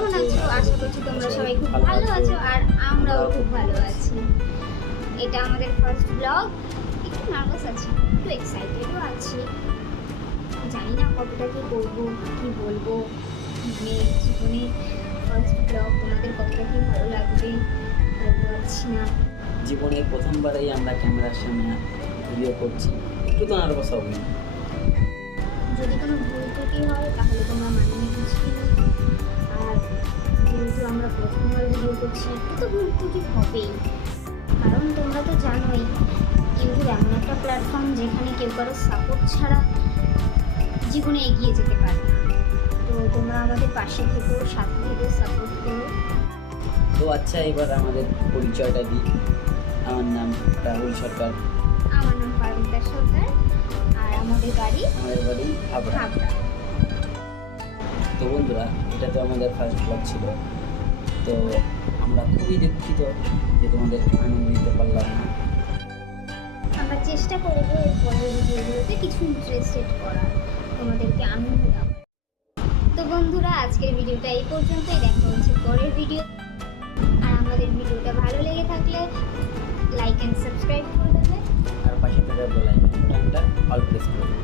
কেমন আছো? আশা করছি তোমরা সবাই খুব ভালো আছো আর আমরাও খুব ভালো আছি। এটা আমাদের ফার্স্ট ব্লগ। একটু নার্ভাস আছি, একটু এক্সাইটেডও আছি। জানি না কতটা কি করবো, কি বলবো, মানে জীবনে ফার্স্ট ব্লগ তোমাদের কতটা কি ভালো লাগবে বলতে পারছি না। জীবনের প্রথমবারেই আমরা ক্যামেরার সামনে ভিডিও করছি, একটু তো নার্ভাস হবে। যদি কোনো ভুল ত্রুটি হয় তাহলে তোমরা মানিয়ে বুঝিয়ে নিও। আর যেহেতু আমরা প্রথমবার ভিডিও করছি একটু তো ভুল ত্রুটি হবেই, কারণ তোমরা তো জানোই ইউটিউব এমন একটা প্ল্যাটফর্ম যেখানে কেউ কারো সাপোর্ট ছাড়া জীবনে এগিয়ে যেতে পারে না। তো তোমরা আমাদের পাশে থেকেও সাথে থেকেও সাপোর্ট করো। তো আচ্ছা, এবার আমাদের পরিচয়টা দিই। আমার নাম রাহুল সরকার। আমার নাম পারমিতা সরকার আর আমাদের বাড়ি হাবড়া। হাবড়া। তো বন্ধুরা, এটা তো আমাদের ফার্স্ট ব্লগ ছিল, তো আমরা খুবই দুঃখিত যে তোমাদের আনন্দ দিতে পারলাম না। আমরা চেষ্টা করবো এর পরের ভিডিওগুলোতে কিছু ইন্টারেস্টেড করার, তোমাদেরকে আনন্দ দাও। তো বন্ধুরা, আজকের ভিডিওটা এই পর্যন্তই। দেখা হচ্ছে পরের ভিডিও। আর আমাদের ভিডিওটা ভালো লেগে থাকলে লাইক অ্যান্ড সাবস্ক্রাইব করে দেবে। আর পাশে থাকা বেল আইকনটা অল প্রেস করবে।